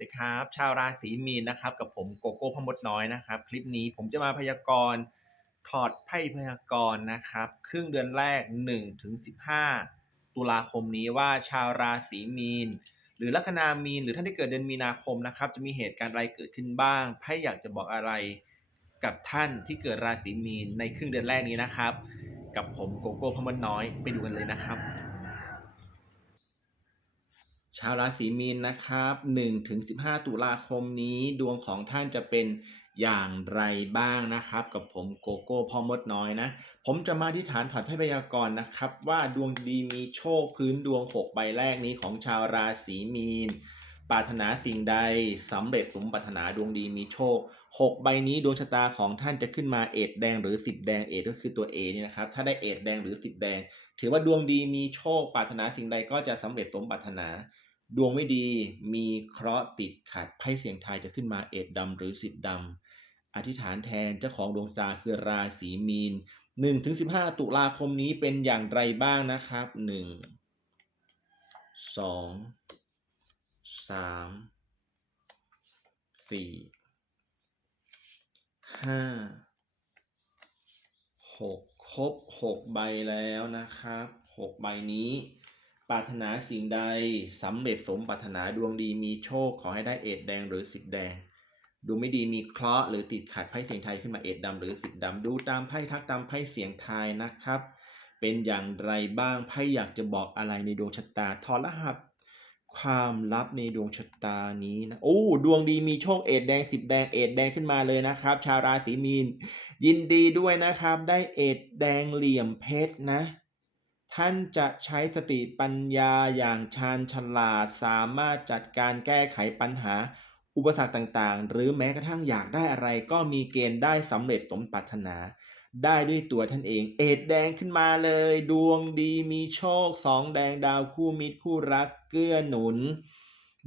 สวัสดีครับชาวราศีมีนนะครับ กับผมโกโก้พมดน้อยนะครับ คลิปนี้ผมจะมาพยากรณ์ถอดไพ่พยากรณ์นะครับ ครึ่งเดือนแรก1ถึง15 ตุลาคมนี้ว่าชาวราศีมีน หรือลัคนามีน หรือท่านที่เกิดเดือนมีนาคมนะครับ จะมีเหตุการณ์อะไรเกิดขึ้นบ้างไพ่อยากจะบอกอะไรกับท่านที่เกิดราศีมีนในครึ่งเดือนแรกนี้นะครับ กับผมโกโก้พมดน้อยไปดูกันเลยนะครับ ชาวราศีมีนนะครับ1ถึง15 ตุลาคมนี้ดวงของท่านจะเป็นอย่างไรบ้างนะครับ กับผมโกโก้พ่อมดน้อยนะ ผมจะมาที่ฐานถอดไพ่พยากรณ์นะครับ ว่าดวงดีมีโชคพื้นดวง 6 ใบแรกนี้ของชาวราศีมีนปรารถนาสิ่งใดสำเร็จสมปรารถนาดวงดีมีโชค 6 ใบนี้ดวงชะตาของท่านจะขึ้นมาเอ็ดแดงหรือ 10 แดงเอ็ดก็คือตัว A นี่นะครับ ถ้าได้เอ็ดแดงหรือ 10 แดง ถือว่าดวงดีมีโชคปรารถนาสิ่งใดก็จะสำเร็จสมปรารถนา ดวงไม่ดีมีเคราะห์ติดขัดไพ่เสียงทายจะขึ้นมาเอ็ดดำหรือสิบดำอธิษฐานแทนเจ้าของดวงตาคือราศีมีน1ถึง15 ตุลาคมนี้เป็นอย่างไรบ้างนะครับ 1 2 3 4 5 6 ครบ 6 ใบแล้วนะครับ 6 ใบนี้ ปรารถนาสิ่งใดสำเร็จสมปรารถนาดวงดีมีโชคขอให้ได้เอ็ดแดงหรือสิบแดง ดูไม่ดีมีเคราะห์หรือติดขัดไพ่เสียงไทยขึ้นมาเอ็ดดำหรือสิบดำดูตามไพ่ทักตามไพ่เสียงไทยนะครับ เป็นอย่างไรบ้างไพ่อยากจะบอกอะไรในดวงชะตาถอรหัสความลับในดวงชะตานี้นะโอ้ดวงดีมีโชคเอ็ดแดงสิบแดงเอ็ดแดงขึ้นมาเลยนะครับ ชาวราศีมีน ยินดีด้วยนะครับ ได้เอ็ดแดงเหลี่ยมเพชรนะ ท่านจะใช้สติปัญญาอย่างชาญฉลาด สามารถจัดการแก้ไขปัญหา อุปสรรคต่างๆ หรือแม้กระทั่งอยากได้อะไร ก็มีเกณฑ์ได้สำเร็จสมปรารถนา ได้ด้วยตัวท่านเอง เอดแดงขึ้นมาเลย ดวงดีมีโชคสองแดงดาวคู่มิตรคู่รักเกื้อหนุน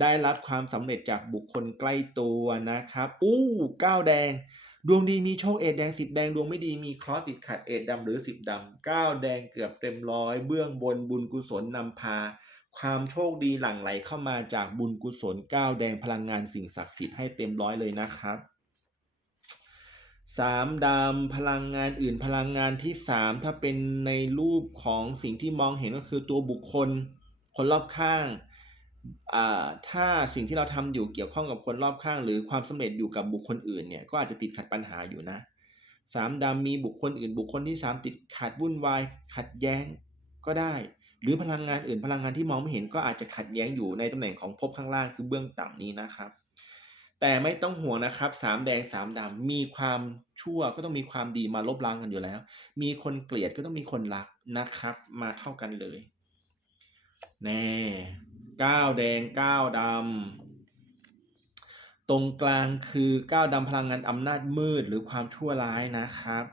ได้รับความสำเร็จจากบุคคลใกล้ตัวนะครับ อู้ก้าวแดง ดวงดีมีโชคเอ็ดแดงสิบแดง ดวงไม่ดีมีเคราะห์ติดขัดเอ็ดดำหรือสิบดำเก้าแดงเกือบเต็มร้อย เบื้องบนบุญกุศลนำพา ความโชคดีหลั่งไหลเข้ามาจากบุญกุศลก้าแดงพลังงานสิ่งศักดิ์สิทธิ์ให้เต็มร้อยเลยนะครับสามดำพลังงานอื่นพลังงานที่สามถ้าเป็นในรูปของสิ่งที่มองเห็นก็คือตัวบุคคล คนรอบข้าง ถ้าสิ่งที่เราทำอยู่เกี่ยวข้องกับคนรอบข้าง หรือความสำเร็จอยู่กับบุคคลอื่นเนี่ยก็อาจจะติดขัดปัญหาอยู่นะสามดำมีบุคคลอื่น บุคคลที่สามติดขัดวุ่นวาย ขัดแย้งก็ได้ หรือพลังงานอื่น พลังงานที่มองไม่เห็นก็อาจจะขัดแย้งอยู่ในตำแหน่งของภพข้างล่างคือเบื้องต่ำนี้นะครับ แต่ไม่ต้องห่วงนะครับสามแดงสามดำมีความชั่วก็ต้องมีความดีมาลบล้างกันอยู่แล้ว มีคนเกลียดก็ต้องมีคนรักนะครับ มาเท่ากันเลย แน่ ก้าแดงก้าดำตรงกลางคือก้าดำพลังงานอำนาจมืดหรือความชั่วร้ายนะครับ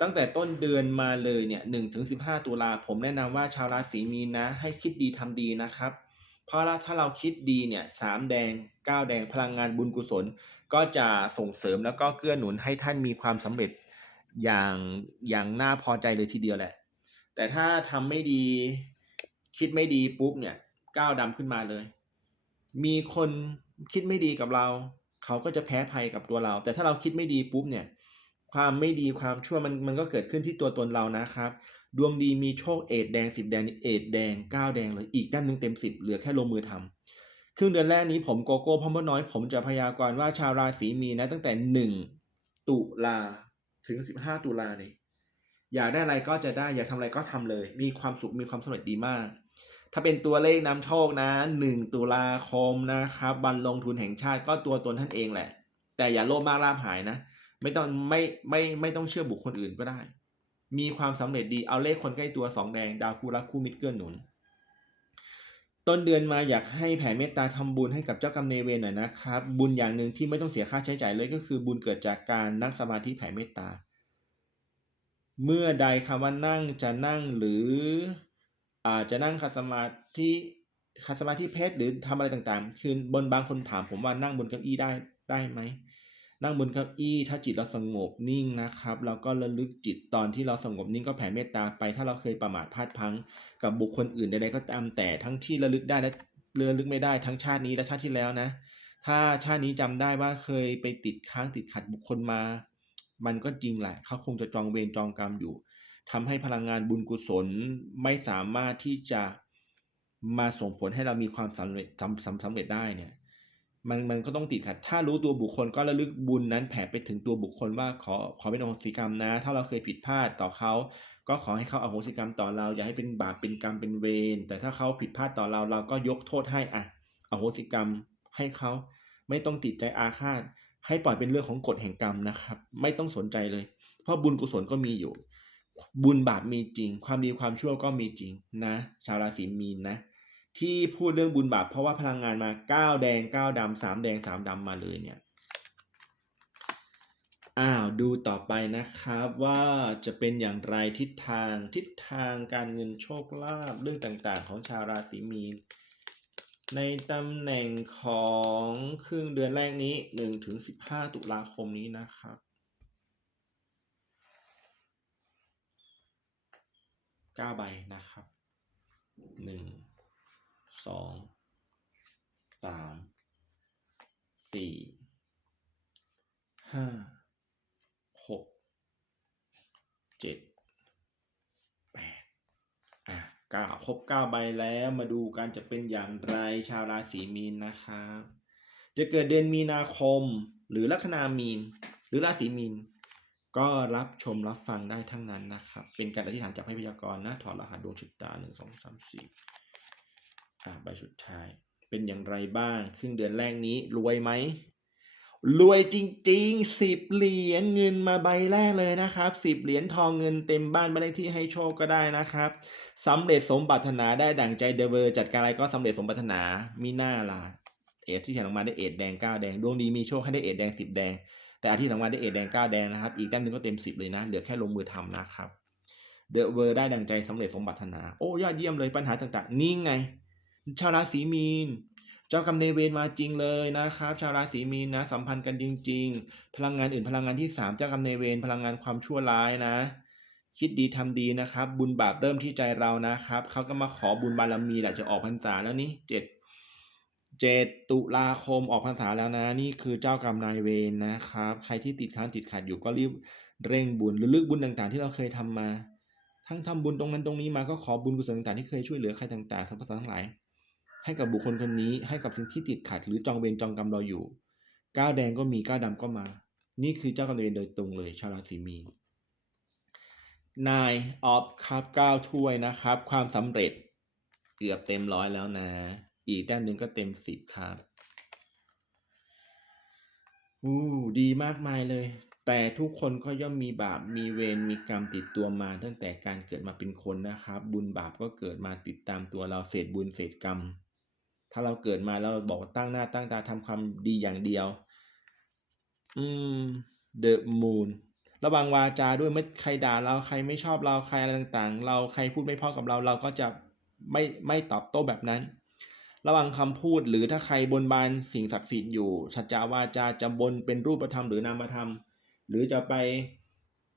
ตั้งแต่ต้นเดือนมาเลยเนี่ยหนึ่งถึงสิบห้าตุลาผมแนะนำว่าชาวราศีมีนนะ ให้คิดดีทำดีนะครับ เพราะถ้าเราคิดดีเนี่ยสามแดงเก้าแดงพลังงานบุญกุศล ก็จะส่งเสริมแล้วก็เกื้อหนุนให้ท่านมีความสำเร็จอย่างอย่างน่าพอใจเลยทีเดียวแหละ แต่ถ้าทำไม่ดีคิดไม่ดีปุ๊บเนี่ย ก้าวดำขึ้นมาเลย มีคนคิดไม่ดีกับเรา เขาก็จะแพ้ภัยกับตัวเรา แต่ถ้าเราคิดไม่ดีปุ๊บเนี่ย ความไม่ดีความชั่วมันมันก็เกิดขึ้นที่ตัวตนเรานะครับ ดวงดีมีโชคเอดแดงสิบแดงเอดแดงเก้าแดงเลยอีกแต้มหนึ่งเต็มสิบเหลือแค่ลงมือทำครึ่งเดือนแรกนี้ผมโกโก้พ่อมดน้อยผมจะพยากรณ์ว่าชาวราศีมีนนะตั้งแต่หนึ่งตุลาถึงสิบห้าตุลาเนี่ยอยากได้อะไรก็จะได้อยากทำอะไรก็ทำเลย มีความสุขมีความสำเร็จดีมาก ถ้าเป็นตัวเลขนำโชคนะหนึ่งตุลาคมนะครับบันลงทุนแห่งชาติก็ตัวตนท่านเองแหละ แต่อย่าโลภมากลาภหายนะ ไม่ต้องไม่ไม่ไม่ต้องเชื่อบุคคลอื่นก็ได้ มีความสำเร็จดีเอาเลขคนใกล้ตัวสองแดง ดาวคู่รักคู่มิตรเกื้อหนุน ต้นเดือนมาอยากให้แผ่เมตตาทำบุญให้กับเจ้ากรรมนายเวรหน่อยนะครับ บุญอย่างหนึ่งที่ไม่ต้องเสียค่าใช้จ่ายเลยก็คือบุญเกิดจากการนั่งสมาธิแผ่เมตตา เมื่อใดคำว่านั่งจะนั่งหรือ อาจะนั่งคัดสมาธิคัดสมาธิเพชรหรือทำอะไรต่างๆ คือบนบางคนถามผมว่านั่งบนเก้าอี้ได้ได้ไหม นั่งบนเก้าอี้ถ้าจิตเราสงบนิ่งนะครับเราก็ระลึกจิตตอนที่เราสงบนิ่งก็แผ่เมตตาไป ถ้าเราเคยประมาทพลาดพลั้งกับบุคคลอื่นใดๆก็ตามแต่ทั้งที่ระลึกได้และเรือลึกไม่ได้ทั้งชาตินี้และชาติที่แล้วนะ ถ้าชาตินี้จำได้ว่าเคยไปติดค้างติดขัดบุคคลมา มันก็จริงแหละเขาคงจะจองเวรจองกรรมอยู่ ทำให้พลังงานบุญกุศลไม่สามารถที่จะมาส่งผลให้เรามีความสำเร็จสำสำสำเร็จได้เนี่ยมันมันก็ต้องติดขัด ถ้ารู้ตัวบุคคลก็ระลึกบุญนั้นแผ่ไปถึงตัวบุคคลว่าขอขอเป็นอโหสิกรรมนะ ถ้าเราเคยผิดพลาดต่อเขา ก็ขอให้เขาอโหสิกรรมต่อเรา อย่าให้เป็นบาปเป็นกรรมเป็นเวร แต่ถ้าเขาผิดพลาดต่อเราเราก็ยกโทษให้อะอโหสิกรรมให้เขา ไม่ต้องติดใจอาฆาต ให้ปล่อยเป็นเรื่องของกฎแห่งกรรมนะครับ ไม่ต้องสนใจเลย เพราะบุญกุศลก็มีอยู่ บุญบาปมีจริง ความดีความชั่วก็มีจริงนะ ชาวราศีมีนนะ ที่พูดเรื่องบุญบาปเพราะว่าพลังงานมาเก้าแดงเก้าดำสามแดงสามดำมาเลยเนี่ยอ้าวดูต่อไปนะครับว่าจะเป็นอย่างไรทิศทางทิศทางการเงินโชคลาภเรื่องต่างๆ ของชาวราศีมีน ในตำแหน่งของครึ่งเดือนแรกนี้หนึ่งถึงสิบห้าตุลาคมนี้นะครับ เก้าใบนะครับหนึ่งสองสามสี่ห้าหกเจ็ดแปดอะเก้าครบเก้าใบแล้วมาดูกันจะเป็นอย่างไรชาวราศีมีนนะครับ จะเกิดเดือนมีนาคมหรือลัคนามีน หรือราศีมีน ก็รับชมรับฟังได้ทั้งนั้นนะครับ เป็นการอธิษฐานจากให้พยากรณ์นะถอดรหัสดวงชะตาหนึ่งสองสามสี่อ่าใบสุดท้าย เป็นอย่างไรบ้าง ครึ่งเดือนแรกนี้รวยไหมรวยจริงๆสิบเหรียญเงินมาใบแรกเลยนะครับสิบเหรียญทองเงินเต็มบ้านบ้านเลขที่ให้โชคก็ได้นะครับสำเร็จสมปรารถนาได้ดั่งใจเดเวอร์จัดการอะไรก็สำเร็จสมปรารถนามีหน้าล่ะเอทที่เขียนออกมาได้เอทแดงเก้าแดงดวงดีมีโชคให้ได้เอทแดงสิบแดง แต่อาที่ออกมาได้เอทแดงเก้าแดงนะครับ อีกด้านหนึงก็เต็มสิบเลยนะ เหลือแค่ลงมือทำนะครับ เดเวอร์ได้ดังใจสำเร็จสมปรารถนา โอ้ยอดเยี่ยมเลยปัญหาต่างๆ นี่ไง ชาวราศีมีน เจ้ากรรมนายเวรมาจริงเลยนะครับ ชาวราศีมีนนะ สัมพันธ์กันจริง ๆ พลังงานอื่นพลังงานที่สามเจ้ากรรมนายเวรพลังงานความชั่วร้ายนะคิดดีทำดีนะครับ บุญบาปเริ่มที่ใจเรานะครับเขาก็มาขอบุญบารมีแหละจะออกพรรษาแล้วนี่เจ็ด เจ็ดตุลาคมออกพรรษาแล้วนะ นี่คือเจ้ากรรมนายเวรนะครับ ใครที่ติดค้างติดขัดอยู่ก็รีบเร่งบุญหรือลึกบุญต่างๆ ที่เราเคยทำมา ทั้งทำบุญตรงนั้นตรงนี้มาก็ขอบุญกุศลต่างๆที่เคยช่วยเหลือใครต่างๆสรรพสัตว์ทั้งหลาย ให้กับบุคคลคนนี้ให้กับสิ่งที่ติดขัด หรือจองเวรจองกรรมเราอยู่ก้าวแดงก็มีก้าวดำก็มา นี่คือเจ้ากรรมนายเวรโดยตรงเลย ชาวราศีมีนนายออฟครับก้าวถ้วยนะครับ ความสำเร็จเกือบเต็มร้อยแล้วนะ อีกแต้มหนึ่งก็เต็มสิบครับอู้ดีมากมายเลย แต่ทุกคนก็ย่อมมีบาปมีเวรมีกรรมติดตัวมา ตั้งแต่การเกิดมาเป็นคนนะครับ บุญบาปก็เกิดมาติดตามตัวเราเศษบุญเศษกรรม ถ้าเราเกิดมาแล้วเราบอกตั้งหน้าตั้งตาทำความดีอย่างเดียว อืม the moon ระวังวาจาด้วยไม่ใครด่าเราใครไม่ชอบเราใครอะไรต่างๆ เราใครพูดไม่พอกับเราเราก็จะไม่ไม่ตอบโต้แบบนั้น ระวังคำพูดหรือถ้าใครบนบานสิ่งศักดิ์สิทธิ์อยู่สัจจาวาจาจะบนเป็นรูปธรรมหรือนามธรรม หรือจะไป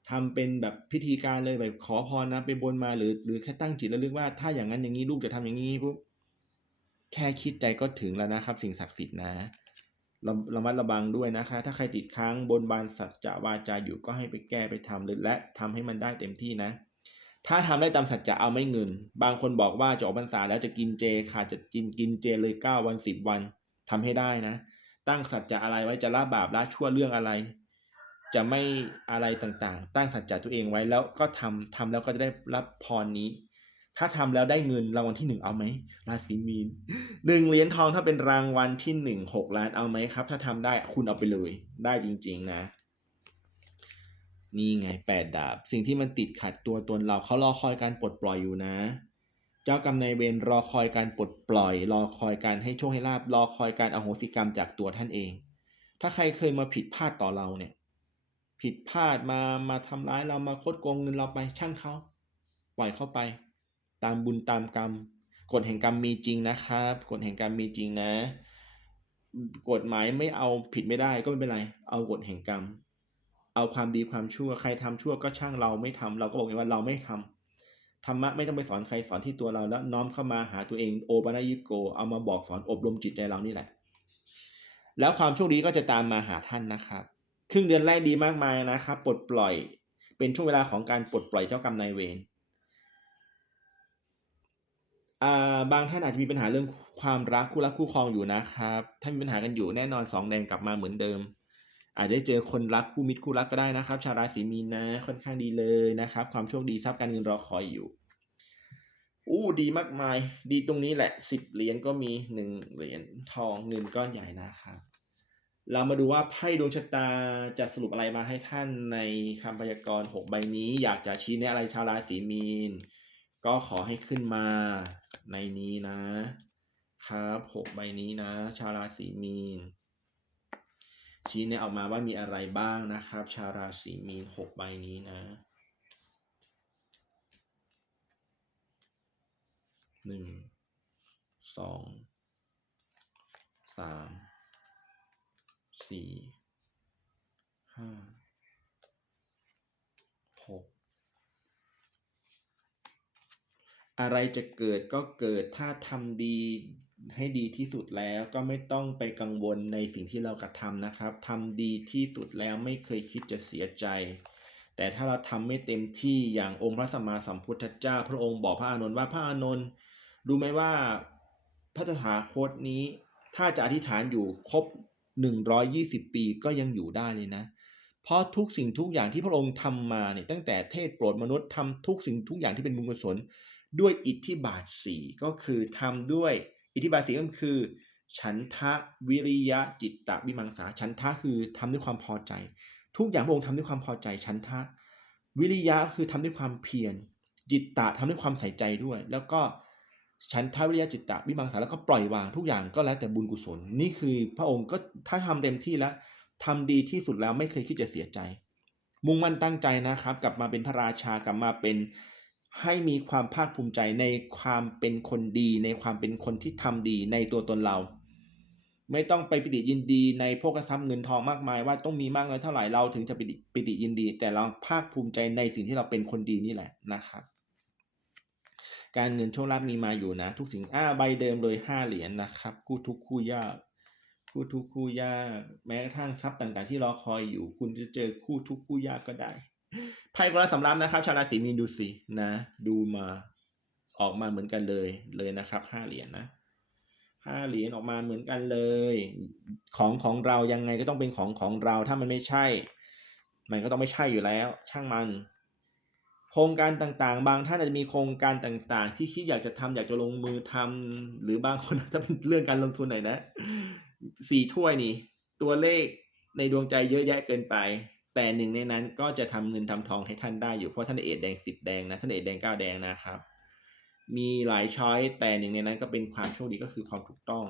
ทำเป็นแบบพิธีการเลยแบบขอพรนะไปบนมาหรือหรือแค่ตั้งจิตแล้วลึกว่าถ้าอย่างนั้นอย่างนี้ลูกจะทำอย่างนี้ปุ๊บแค่คิดใจก็ถึงแล้วนะครับ สิ่งศักดิ์สิทธิ์นะระระมัดระวังด้วยนะคะ ถ้าใครติดค้างบนบานสัจจะวาจาอยู่ก็ให้ไปแก้ไปทำเลยและทำให้มันได้เต็มที่นะ ถ้าทำได้ตามสัจจะเอาไม่เงิน บางคนบอกว่าจะออกพรรษาแล้วจะกินเจขาดจะกินกินเจเลยเก้าวันสิบวันทำให้ได้นะ ตั้งสัจจะอะไรไว้จะละบาปละชั่วเรื่องอะไร จะไม่อะไรต่างๆ ตั้งสัจจะตัวเองไว้แล้วก็ทำทำแล้วก็จะได้รับพรนี้ ถ้าทำแล้วได้เงินรางวัลที่หนึ่งเอาไหมราศีมีนหนึ่งเหรียญทองถ้าเป็นรางวัลที่หนึ่งหกล้านเอาไหมครับ ถ้าทำได้คุณเอาไปเลย ได้จริง ๆ นะ นี่ไงแปดดาบ สิ่งที่มันติดขัดตัวตนเราเขารอคอยการปลดปล่อยอยู่นะ เจ้ากรรมนายเวรรอคอยการปลดปล่อย รอคอยการให้โชคให้ลาบรอคอยการอโหสิกรรมจากตัวท่านเอง ถ้าใครเคยมาผิดพลาดต่อเราเนี่ย ผิดพลาดมามาทำร้ายเรามาคดโกงเงินเราไปช่างเขาปล่อยเข้าไป ตามบุญตามกรรมกฎแห่งกรรมมีจริงนะครับกฎแห่งกรรมมีจริงนะ กฎหมายไม่เอาผิดไม่ได้ก็ไม่เป็นไร เอากฎแห่งกรรม เอาความดีความชั่ว ใครทำชั่วก็ช่างเราไม่ทำเราก็บอกไงว่าเราไม่ทธรรมะไม่ต้องไปสอนใครสอนที่ตัวเราแล้วน้อมเข้ามาหาตัวเองโอปะนยิโก เอามาบอกสอนอบรมจิตใจเรานี่แหละ แล้วความโชคดีก็จะตามมาหาท่านนะครับ ครึ่งเดือนแรกดีมากมายนะครับปลดปล่อย เป็นช่วงเวลาของการปลดปล่อยเจ้ากรรมนายเวรอ่าบางท่านอาจจะมีปัญหาเรื่องความรักคู่รักคู่ครองอยู่นะครับ ถ้ามีปัญหากันอยู่แน่นอนสองแดงกลับมาเหมือนเดิม อาจได้เจอคนรักคู่มิตรคู่รักก็ได้นะครับ ชาวราศีมีนนะค่อนข้างดีเลยนะครับ ความโชคดีทรัพย์การเงินรอคอยอยู่อู้ดีมากมาย ดีตรงนี้แหละสิบเหรียญก็มีหนึ่งเหรียญทองเงินก้อนใหญ่นะครับเรามาดูว่าไพ่ดวงชะตาจะสรุปอะไรมาให้ท่านในคำพยากรณ์หกใบนี้ อยากจะชี้แนะอะไรชาวราศีมีน ก็ขอให้ขึ้นมาในนี้นะ ครับหกใบนี้นะ ชาวราศีมีน ชี้แนะออกมาว่ามีอะไรบ้างนะครับ ชาวราศีมีนหกใบนี้นะหนึ่งสองสามสี่ห้าหกอะไรจะเกิดก็เกิดถ้าทำดี ให้ดีที่สุดแล้วก็ไม่ต้องไปกังวลในสิ่งที่เรากระทำนะครับทำดีที่สุดแล้วไม่เคยคิดจะเสียใจ แต่ถ้าเราทำไม่เต็มที่อย่างองค์พระสัมมาสัมพุทธเจ้า พระองค์บอกพระอานนท์ว่าพระอานนท์รู้ไหมว่าพระตถาคตนี้ ถ้าจะอธิษฐานอยู่ครบ 120 ปีก็ยังอยู่ได้เลยนะ เพราะทุกสิ่งทุกอย่างที่พระองค์ทำมาเนี่ยตั้งแต่เทศโปรดมนุษย์ทำทุกสิ่งทุกอย่างที่เป็นบุญกุศลด้วยอิทธิบาทสี่ก็คือทำด้วย อิทธิบาทสี่ก็คือ ฉันทะวิริยะจิตตะวิมังสา ฉันทะคือทำด้วยความพอใจ ทุกอย่างพระองค์ทำด้วยความพอใจ ฉันทะ วิริยะคือทำด้วยความเพียร จิตตะทำด้วยความใส่ใจด้วย แล้วก็ฉันทะวิริยะจิตตะวิมังสาแล้วก็ปล่อยวางทุกอย่างก็แล้วแต่บุญกุศล นี่คือพระองค์ก็ถ้าทำเต็มที่แล้วทำดีที่สุดแล้วไม่เคยคิดจะเสียใจ มุ่งมั่นตั้งใจนะครับ กลับมาเป็นพระราชากลับมาเป็น ให้มีความภาคภูมิใจในความเป็นคนดี ในความเป็นคนที่ทำดีในตัวตนเรา ไม่ต้องไปปิติยินดีในพวกทรัพย์เงินทองมากมาย ว่าต้องมีมากน้อยเท่าไหร่เราถึงจะปิติปิติยินดี แต่เราภาคภูมิใจในสิ่งที่เราเป็นคนดีนี่แหละนะครับ การเงินโชคลาภมีมาอยู่นะ ทุกสิ่งอ้าใบเดิมเลยห้าเหรียญนะครับ คู่ทุกคู่ยากคู่ทุกคู่ยากแม้กระทั่งทรัพย์ต่างๆ ที่รอคอยอยู่ คุณจะเจอคู่ทุกคู่ยากก็ได้ ไพ่กรสำรับนะครับ ชาวราศีมีนดูสินะ ดูมาออกมาเหมือนกันเลยเลยนะครับห้าเหรียญนะห้าเหรียญออกมาเหมือนกันเลย ของของเรายังไงก็ต้องเป็นของของเราถ้ามันไม่ใช่ มันก็ต้องไม่ใช่อยู่แล้ว ช่างมัน โครงการต่างๆ บางท่านอาจจะมีโครงการต่างๆ ที่คิดอยากจะทำอยากจะลงมือทำหรือบางคนอาจจะเป็นเรื่องการลงทุนหน่อยนะสี่ถ้วยนี่ ตัวเลขในดวงใจเยอะแยะเกินไป แต่หนึ่งในนั้นก็จะทำเงินทำทองให้ท่านได้อยู่เพราะท่านเอดแดงสิบแดงนะท่านเอดแดงเก้าแดงนะครับ มีหลายช้อยแต่หนึ่งในนั้นก็เป็นความโชคดีก็คือความถูกต้อง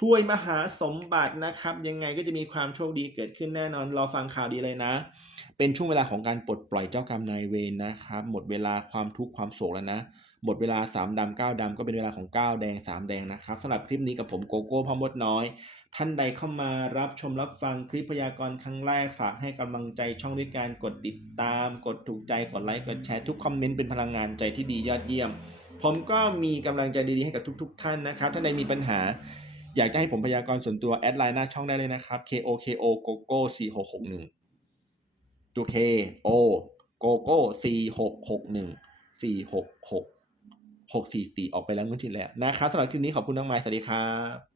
ถ้วยมหาสมบัตินะครับ ยังไงก็จะมีความโชคดีเกิดขึ้นแน่นอนรอฟังข่าวดีเลยนะ เป็นช่วงเวลาของการปลดปล่อยเจ้ากรรมนายเวรนะครับ หมดเวลาความทุกข์ความโศกแล้วนะ หมดเวลาสามดำเก้าดำก็เป็นเวลาของเก้าแดงสามแดงนะครับสำหรับคลิปนี้กับผมโกโก้พ่อมดน้อย ท่านใดเข้ามารับชมรับฟังคลิปพยากรณ์ครั้งแรกฝากให้กำลังใจช่องด้วยการกดติดตาม กดถูกใจกดไลค์กดแชร์ทุกคอมเมนต์เป็นพลังงานใจที่ดียอดเยี่ยม ผมก็มีกำลังใจดีๆให้กับทุก ๆ ท่านนะครับท่านใดมีปัญหา อยากจะให้ผมพยากรณ์ส่วนตัวแอดไลน์หน้าช่องได้เลยนะครับ K O K O โกโก้สี่หกหกหนึ่งตัว K O โกโก้สี่หกหกหนึ่งสี่หกหกหกสี่สี่ออกไปแล้วเมื่อทีแล้วนะครับสำหรับคลิปนี้ขอบคุณน้องไม้สวัสดีครับ